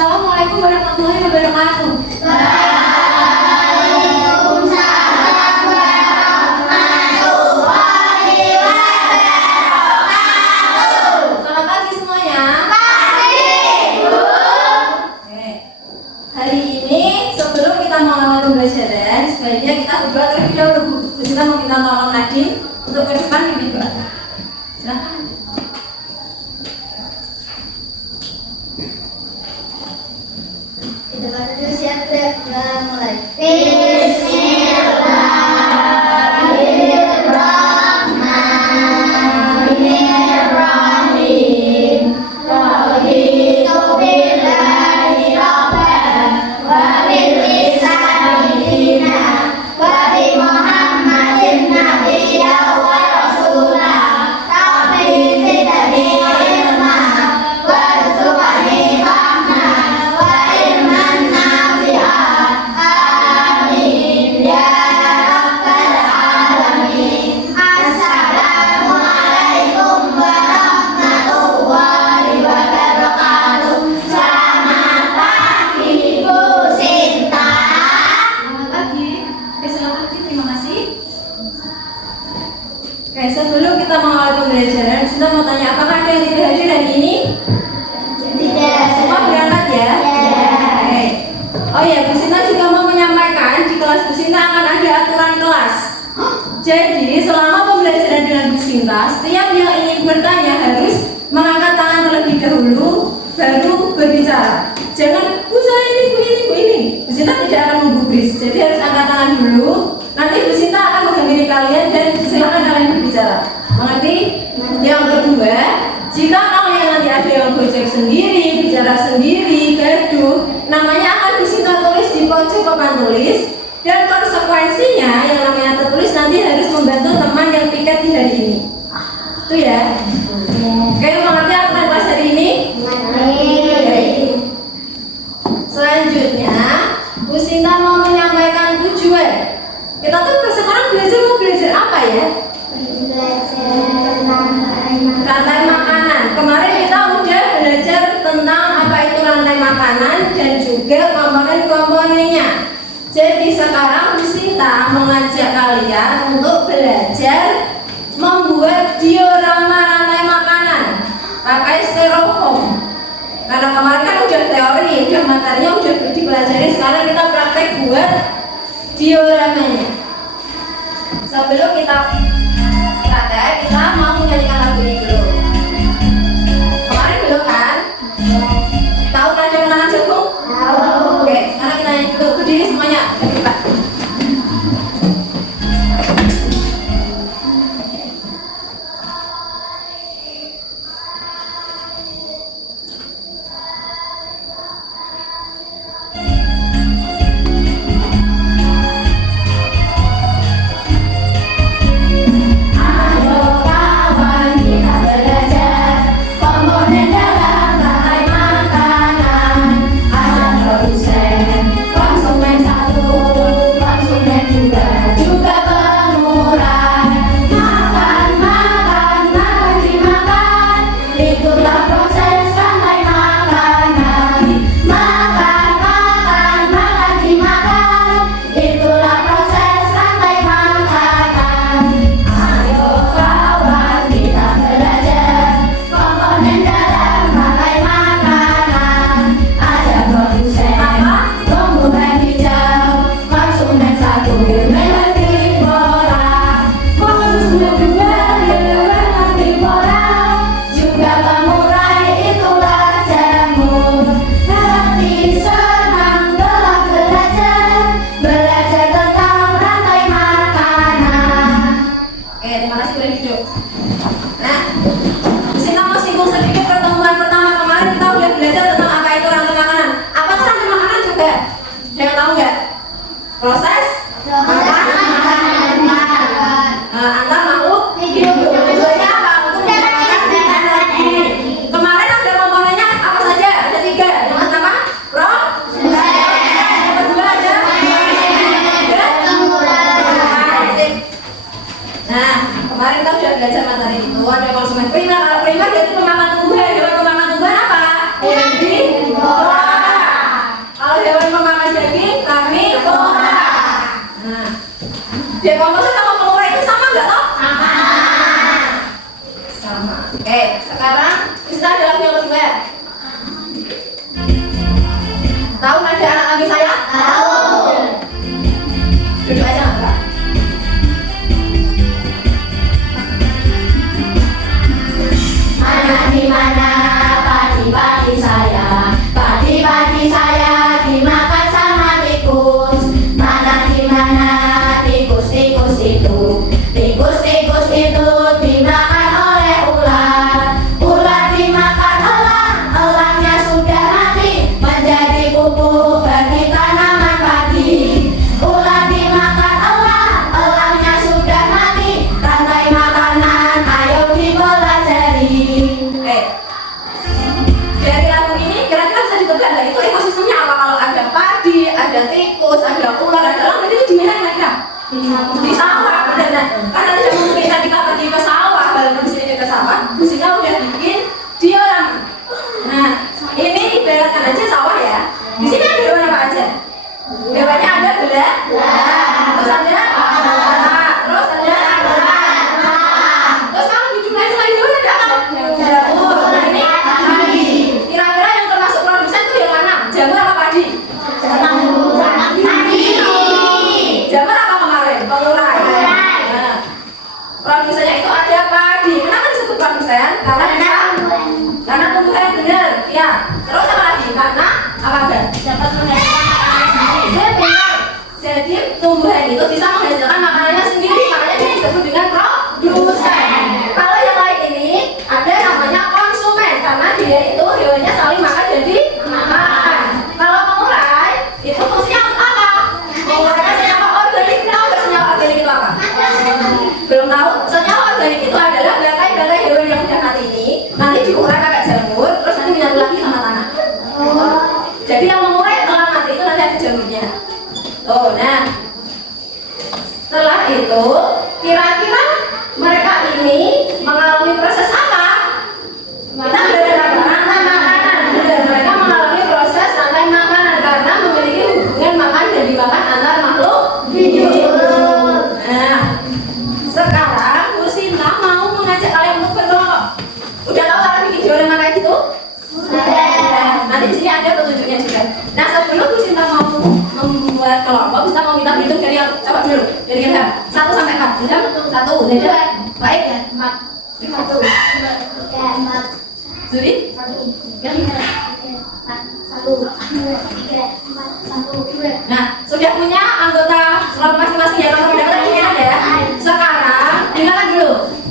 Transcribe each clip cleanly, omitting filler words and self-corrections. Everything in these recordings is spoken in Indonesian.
Assalamualaikum warahmatullahi wabarakatuh. Waalaikumsalam warahmatullahi wabarakatuh. Selamat pagi semuanya. Pagi, Bu. Oke. Hari ini sebelum kita melakukan pembelajaran, sebaiknya kita berdoa terlebih dahulu, Bu. Kita mau minta tolong Nadim untuk ke depan lebih doa. Silakan. Kita baca dulu siap mulai. Bismillahirrahmanirrahim. Raditu billahi rabban wa bil islami dinan wa bi Muhammadin nabiyyan wa rasulah. Rabbi zidni ilma warzuqni fahman wa ilman nafi'an. Amin ya rabbal alamin. Assalamualaikum warahmatullahi wabarakatuh. Selamat pagi, Bu Sinta. Selamat pagi. Oke, selamat pagi. Terima kasih. Oke, sebelum kita mengawali pembelajaran, kita mau tanya apakah ada yang tidak hadir hari ini? Tidak. Semua berangkat ya? Oke. Oh ya, Bu Sinta juga mau menyampaikan di kelas Bu Sinta akan ada aturan kelas. Jadi selama pembelajaran dengan Bu Sinta, setiap yang ingin bertanya harus mengangkat tangan terlebih dahulu, baru berbicara. Jangan Bu saya ini, Bu ini, Bu ini. Bu Sinta tidak akan menggubris, jadi harus angkat tangan dulu. Nanti Bu Sinta akan menghampiri kalian dan silakan kalian berbicara. Mengerti? Yang kedua, jika kalian nanti ada yang gojek sendiri, bicara sendiri, gaduh, namanya akan Bu Sinta tulis di pojok papan tulis. Dan konsekuensinya yang namanya tertulis nanti harus membantu teman yang piket di hari ini. Itu ya. Oke, mengerti aturan kelas hari ini? Oke. Selanjutnya, Bu Sinta mau menyampaikan tujuan. Kita tuh sekarang mau belajar apa ya? Rantai makanan. Kemarin kita udah belajar tentang apa itu rantai makanan dan juga komponen-komponennya. Jadi sekarang Bu Sinta mengajak kalian untuk belajar membuat diorama rantai makanan pakai styrofoam. Karena kemarin kan udah teori, udah materinya udah dipelajari, sekarang kita praktek buat dioramanya. Sebelum kita praktek, kita mau menyanyikan lagu ini dulu. Kemarin belum kan? Tahu Raja Menangan Jagung? Tahu. Oke, sekarang kita nyanyi dulu. Berdiri semuanya. Pak. komposer sama pemurah itu sama nggak toh? Sama. Sama. Oke, sekarang kita ada lagu yang kedua. Tahu nada anak kami saya? Tahu. Duduk aja enggak? Mana di mana padi-padi saya? Padi-padi saya dimakan sama tikus. Mana di mana tikus-tikus itu? Tikus-tikus itu dimakan oleh ular. Ular dimakan elang, elangnya sudah mati menjadi pupuk bagi tanaman padi. Ular dimakan elang, elangnya sudah mati. Rantai makanan, ayo dipelajari. Dari lagu ini kira-kira bisa ditebak nggak itu ekosistemnya apa? Kalau ada padi, ada tikus, ada ular, ada elang, berarti itu di mana kira-kira? Di sawah, benar kan? Karena tidak mungkin kita pergi ke sawah, kalau di sini ke sawah, di sini udah bikin diorama. Nah, ini ibaratkan aja sawah ya. Di sini ada hewan apa aja? Hewannya ada belah, terus ada anak, terus ada terus kalau di jumlah selain hewan ada apa? Jamur. Nah, ini padi. Kira-kira yang termasuk produsen itu yang mana? Jamur apa padi? Jamur apa kemarin? Pengurai. Nah, produsennya itu ada padi. Kenapa disebut produsen? Karena tumbuhan yang benar. Ya. Terus apa lagi? Karena apa enggak? Jadi tumbuhan itu bisa menghasilkan makanannya sendiri, makanya dia disebut dengan produsen. Kalau yang lain ini ada namanya konsumen, karena dia itu hewannya saling makan dan dimakan. Kalau pengurai itu fungsinya untuk apa? Pengurai senyawa organik. Tahu nggak senyawa organik itu apa? Belum tahu. Senyawa organik itu adalah bangkai-bangkai hewan yang sudah mati ini nanti diurai pakai jamur, terus nanti dinyatu lagi sama tanah. Jadi yang mengurai elang mati itu nanti ada jamurnya. Oh, nah setelah itu kira-kira mereka ini mengalami proses apa? Kita belajar apa? Rantai makanan. Benar, mereka mengalami proses rantai makanan karena memiliki hubungan makan dan dimakan antar makhluk hidup. Nah, sekarang Bu Sinta mau mengajak kalian untuk berkelompok. Udah tahu cara bikin diorama kayak gitu? Nah, nanti di sini ada petunjuknya juga. Nah, sebelum Bu Sinta mau membuat kelompok, kita mau minta berhitung dari yang coba dulu. Dari yang 1 sampai 4. Udah? 1. Udah. Baik. 1, 2, 3, 4. Zuri? 1, 2, 3, 4. Nah, sudah punya anggota kelompok masing-masing ya, kalau pendapatan ini ada ya. Sekarang, dengarkan dulu.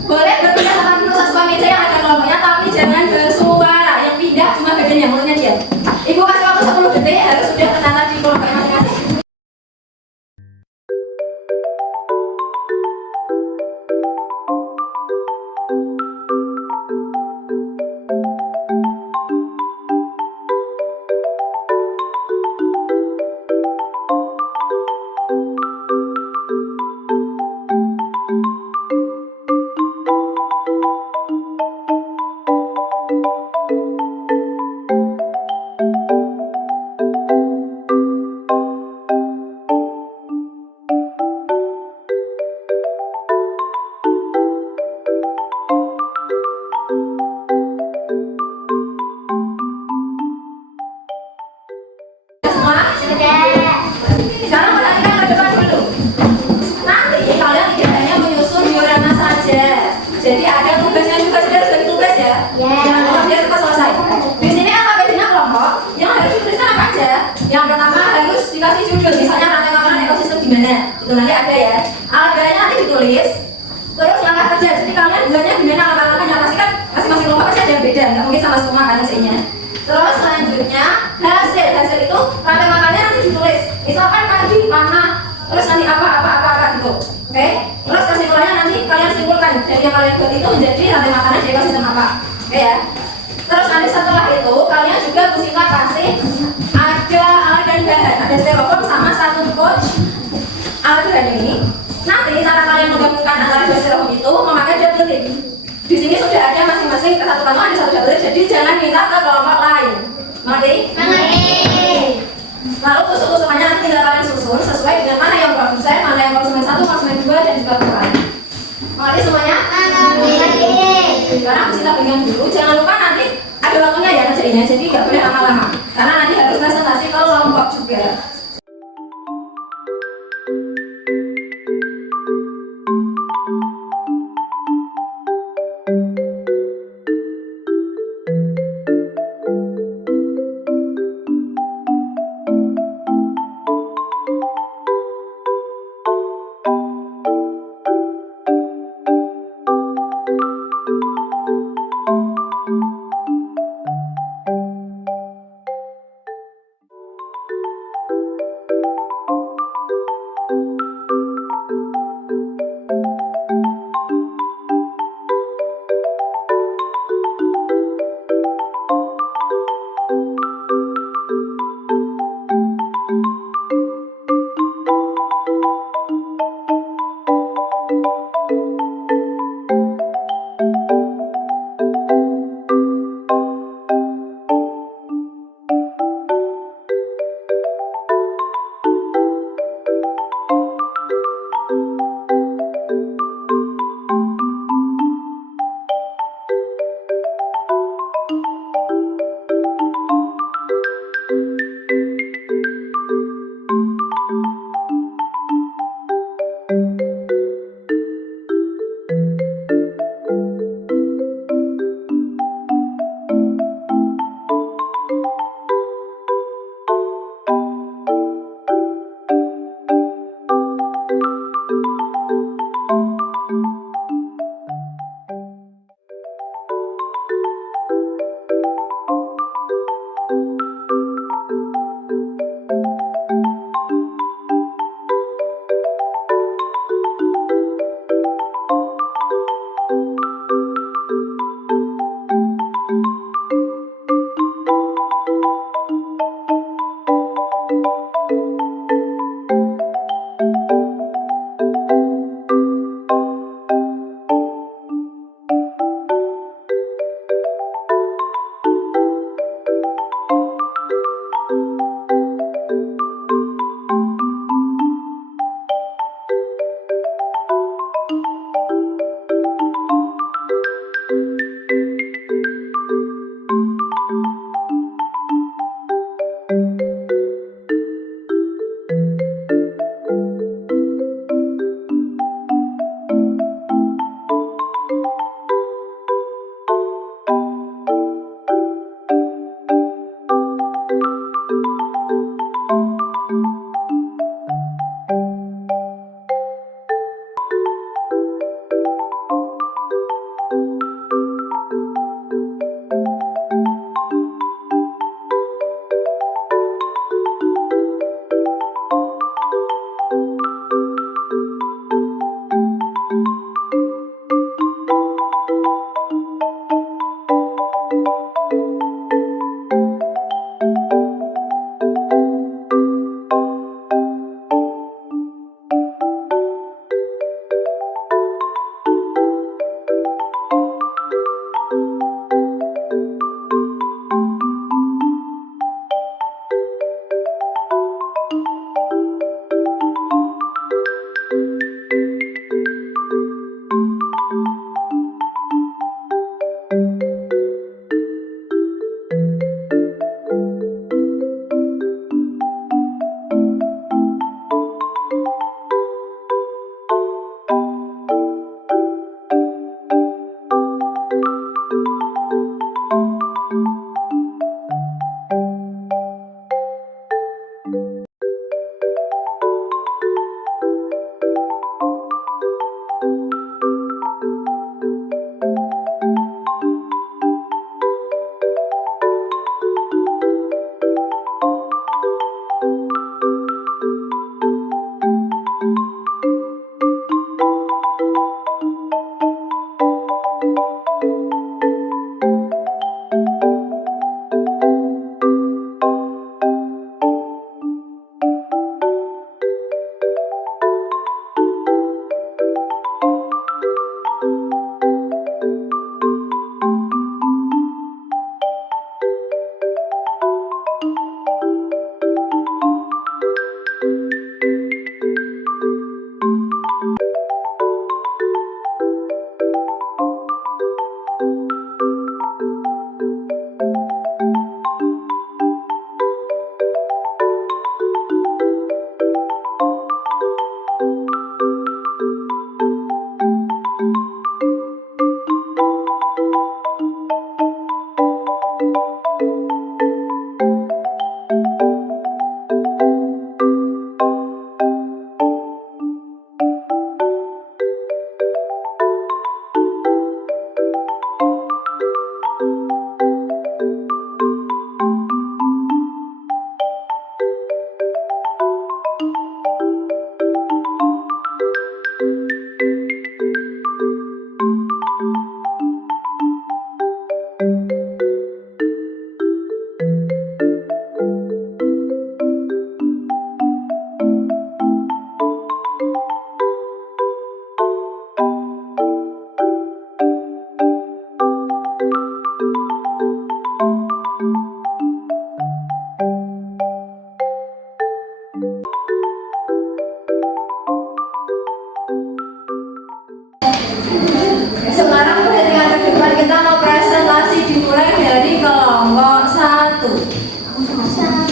Boleh berpindah tempat dulu sesuai meja yang ada kelompoknya, tapi jangan bersuara. Yang pindah cuma badannya, mulutnya diam. Ibu kasih waktu 10 detik, harus sudah tertata di kelompoknya masing-masing. Sekarang perhatikan ke depan dulu. Nanti kalian tidak hanya menyusun diorama saja. Jadi ada tugasnya juga, sudah harus bagi tugas ya. Jangan lupa biar cepat selesai. Di sini apa bedanya kelompok? Yang harus dituliskan apa aja? Yang pertama harus dikasih judul, misalnya rantai makanan ekosistem di mana. Itu nanti ada ya. Alat gayanya nanti ditulis. Terus langkah kerja. Jadi kalian buatnya gimana langkah-langkahnya? Pasti kan masing-masing kelompok pasti ada yang beda. Nggak mungkin sama semua kan hasilnya. Terus selanjutnya hasil itu rantai makanannya nanti ditulis. Misalkan padi, panah, terus nanti apa gitu. Oke? Terus kesimpulannya nanti kalian simpulkan dari yang kalian buat itu menjadi rantai makanan di ekosistem apa. Oke ya? Terus nanti setelah itu kalian juga bersifat kasih ada alat dan bahan, ada styrofoam sama satu pouch alat bahan ini. Nanti cara kalian menggabungkan antara dua styrofoam itu memakai double tip. Di sini sudah ada masing-masing ke satu kantong ada satu double tip, jadi jangan minta ke kelompok lain. Mengerti? Mengerti. Lalu tusuk-tusukannya nanti tinggal kalian susun sesuai dengan mana yang produsen, mana yang konsumen 1, konsumen 2, dan juga bukan. Mengerti semuanya? Sekarang kita pegang dulu. Jangan lupa nanti ada waktunya ya kerjainnya, jadi nggak boleh lama-lama. Karena nanti harus presentasi ke kelompok juga.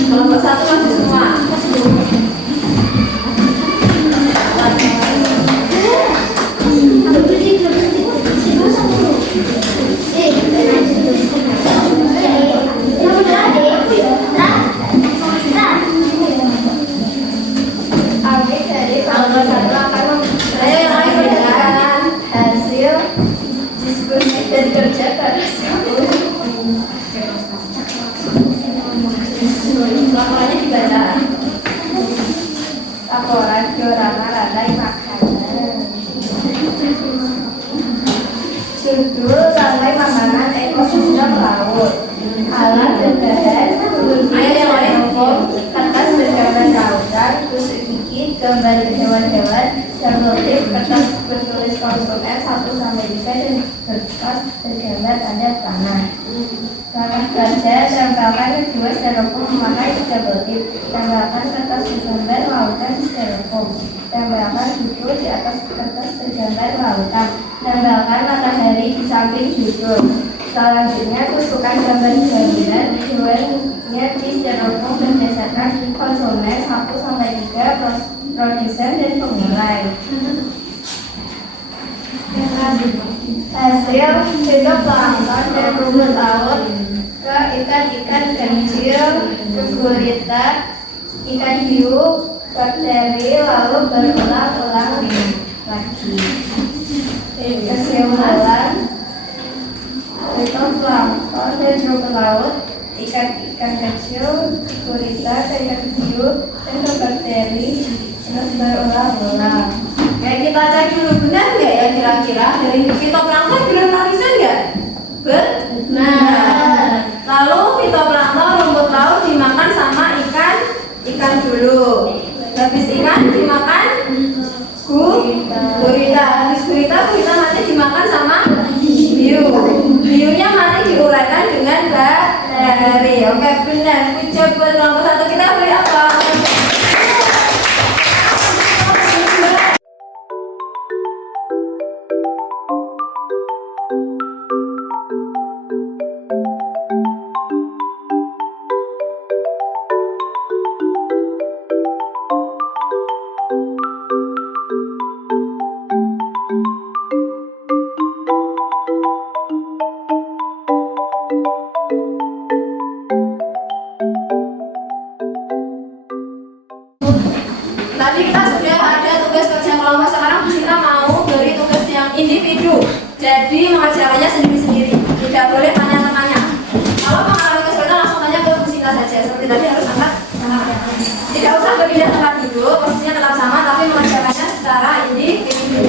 Kelompok 1 maju semua. Ayo yang lain perhatikan hasil diskusi dan kerja keras laporannya dibaca. laporan diorama lalai makanan. Judul lalai makanan ekosistem laut. Alat dan bahan kertas bergambar lautan, tusuk gigi, gambar hewan-hewan, dan motif kertas bertulis konsumen 1-3 dan kertas bergambar tanda tanah. Langkah kerja, tempelkan kedua styrofoam memakai 3 motif. Tempelkan kertas bergambar lautan di styrofoam. Tempelkan judul di atas kertas bergambar lautan. Tempelkan matahari di samping judul. Selanjutnya, tusukkan gambar bangunan hewannya di styrofoam berdasarkan konsumen 1-3, produsen dan pemulai. Hasil bentuk plankton dan rumput laut ke ikan-ikan kecil, ke gurita, ikan hiu, bakteri, lalu berulang-ulang lagi. Kesimpulan, bentuk plankton dan rumput laut, ikan-ikan kecil, gurita, ikan hiu, dan bakteri terus berulang-ulang. Kayak kita cek dulu, benar nggak ya kira-kira dari fitoplankton benar lapisan nggak? Benar. Lalu fitoplankton rumput laut dimakan sama ikan dulu. Habis ikan dimakan gurita. Habis gurita nanti dimakan sama hiu. Hiunya nanti diuraikan dengan bakteri. Oke, benar. Puji buat kelompok 1, kita beri apa? Tadi kita sudah ada tugas kerja kelompok, sekarang kita mau beri tugas yang individu. Jadi mengerjakannya sendiri-sendiri, tidak boleh tanya-tanya. Kalau mengalami kesulitan langsung tanya ke Bu Sinta saja. Seperti tadi harus angkat tangan. Tidak usah berpindah tempat duduk, posisinya tetap sama, tapi mengerjakannya secara individu.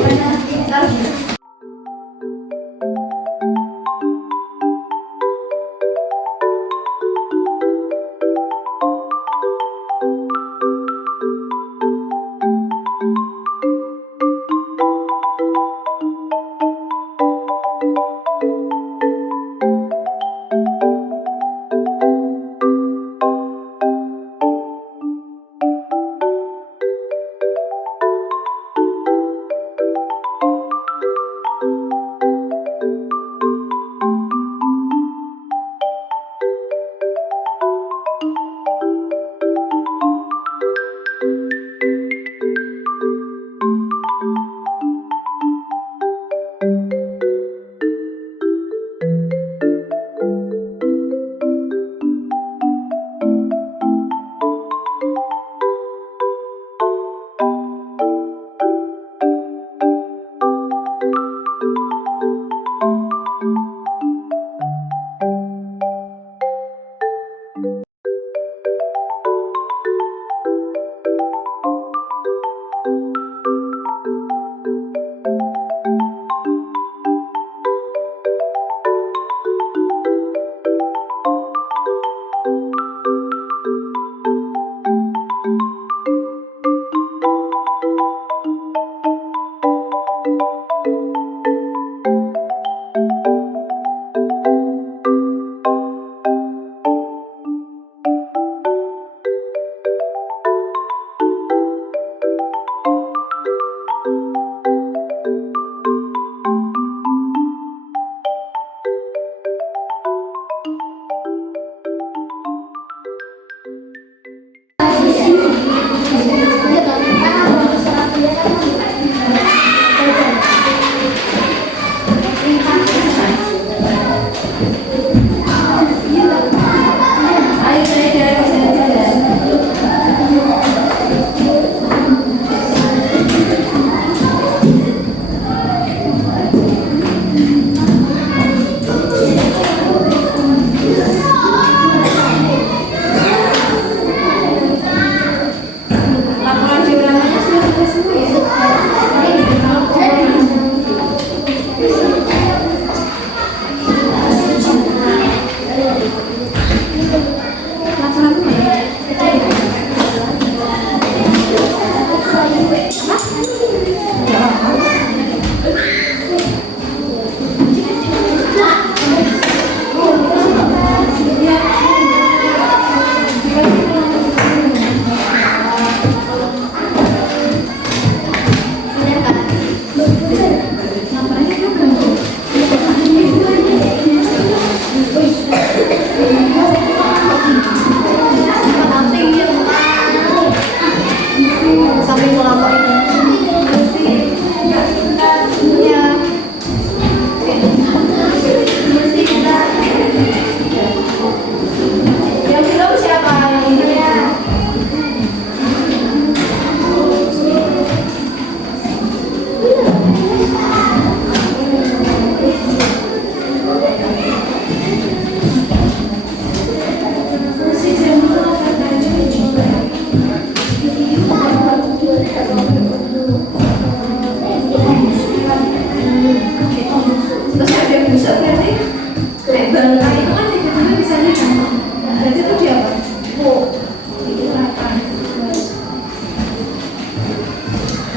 siapa?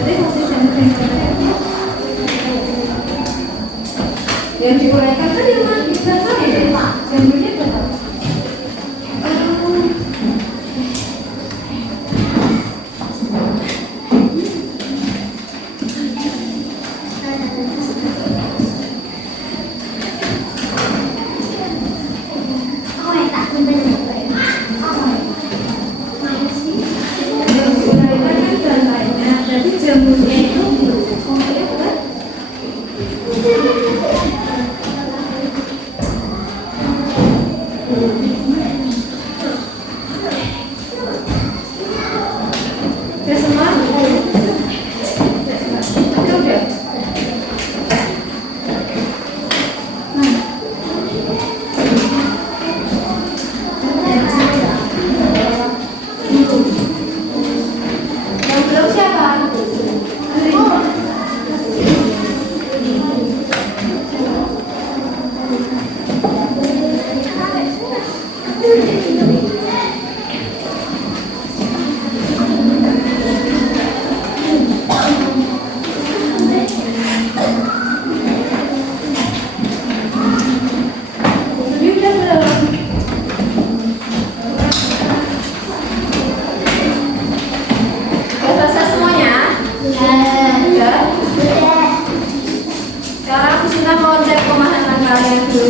Jadi masih yang diuraikan kan yang mandi bahasa ya Pak. Jamnya berapa?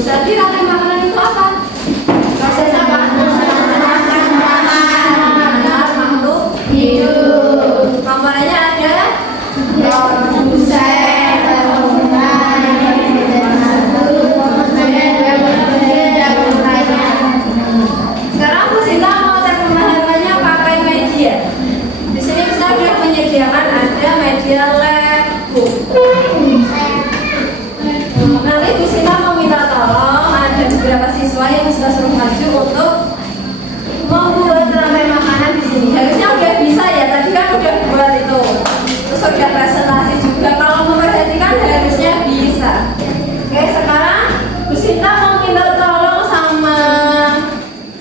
Jadi rantai makanan itu apa? Proses apa? Makhluk hidup. Komponennya ada produsen, sekarang Bu Sinta mau cek pemahamannya pakai media. Di sini kita sudah menyediakan ada media labbook. Nanti Bu Sinta mau minta tolong ada beberapa siswa yang sudah suruh maju untuk membuat rantai makanan di sini. Harusnya udah bisa ya, tadi kan udah buat itu. Terus udah presentasi juga. Kalau memperhatikan harusnya bisa. Oke, sekarang Bu Sinta mau minta tolong sama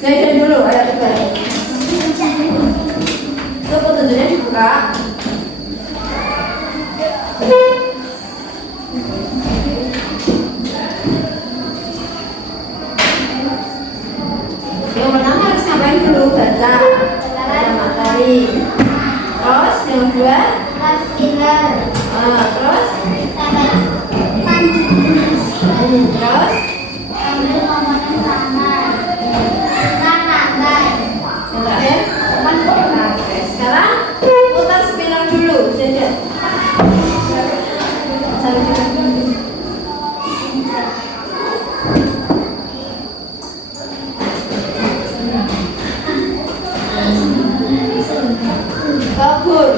Zaidan dulu, ayo coba. Itu petunjuknya dibuka. Yang pertama harus ngapain dulu? Baca materi. Terus yang kedua terus terus yang terakhir. Oke, sekarang putar spidol dulu saja. Kabur.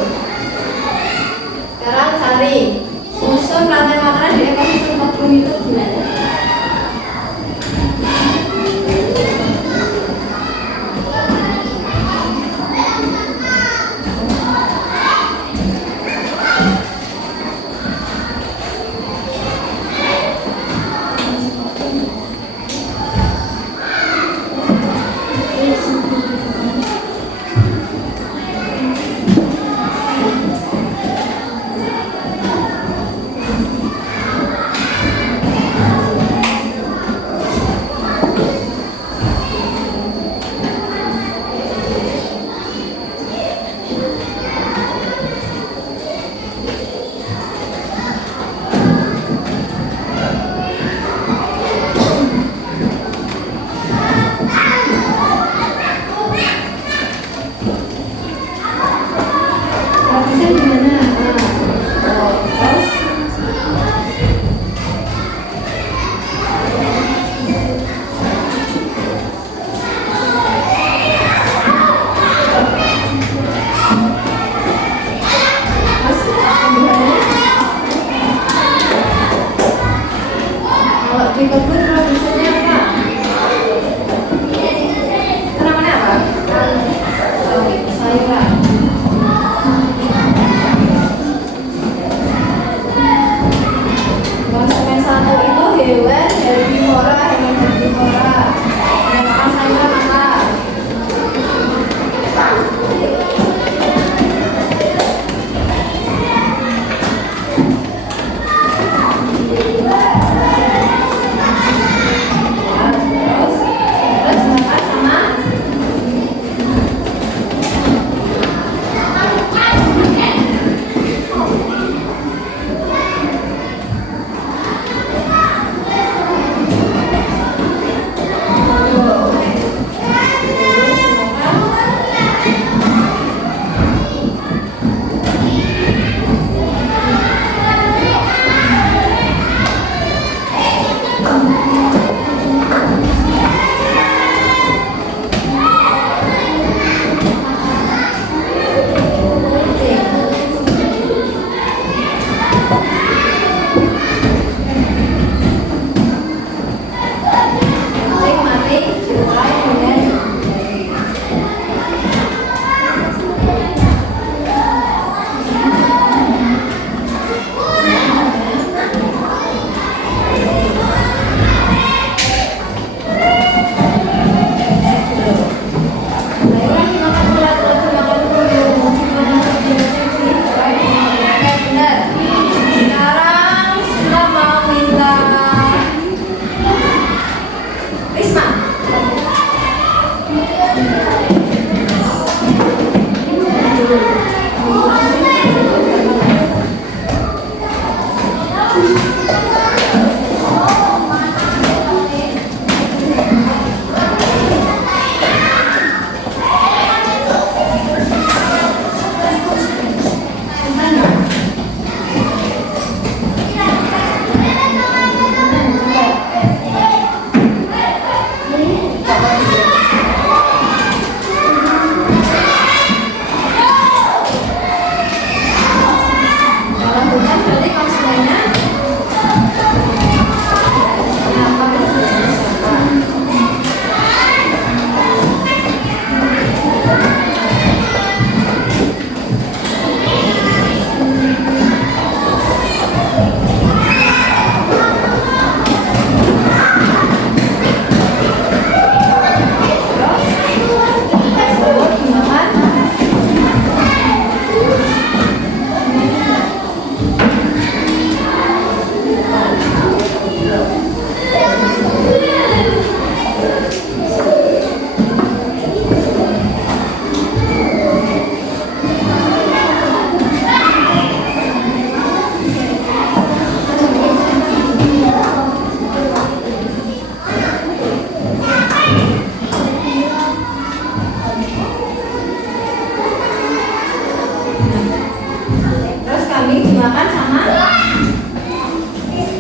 Terus kambing dimakan sama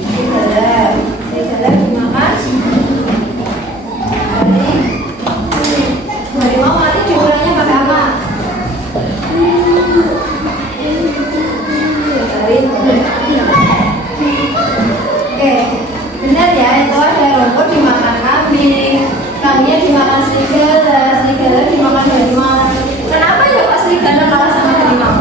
serigala. Serigala dimakan harimau. Nanti diulangnya pakai apa? Oke, benar ya, itu ada rumput dimakan kambing, kambingnya dimakan serigala, serigala dimakan harimau. Kenapa ya Pak serigala kalah sama harimau?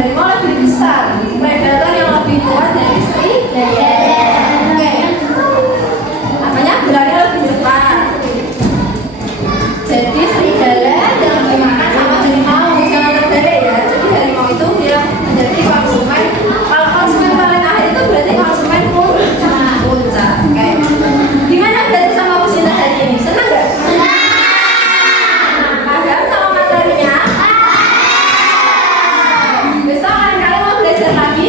Harimau lebih besar, predator yang lebih kuat dari serigala. Oke, apanya berlari lebih cepat. Jadi serigala yang dimakan sama harimau, jangan terbalik ya. Jadi harimau itu dia menjadi konsumen. Kalau konsumen paling akhir itu berarti konsumen puncak. Oke, gimana belajar sama Bu Sinta hari ini? Senang nggak? Paham sama materinya? Besok kalian mau belajar lagi?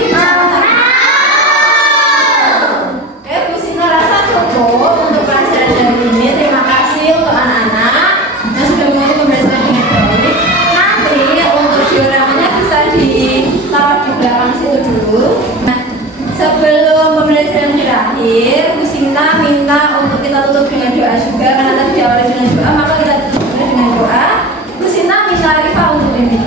Oke, Bu Sinta rasa cukup untuk pelajaran hari ini. Terima kasih untuk anak-anak yang sudah mengikuti pembelajaran dengan baik. Nanti untuk dioramanya bisa ditaruh di belakang situ dulu. Nah, sebelum pembelajaran berakhir, Bu Sinta minta untuk kita tutup dengan doa juga, karena tadi diawali dengan doa, maka kita tutup dengan doa. Bu Sinta minta Rifa untuk ini.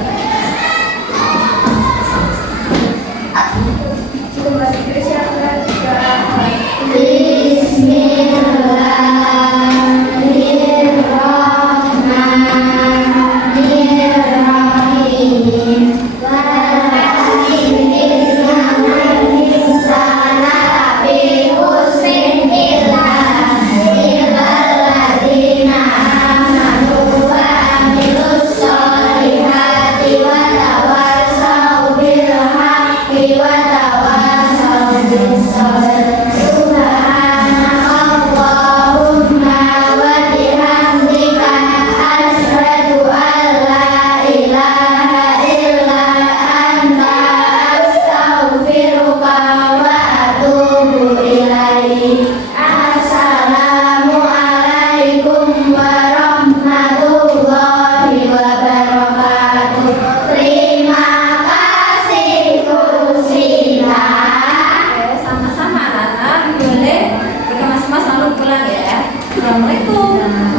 Assalamualaikum.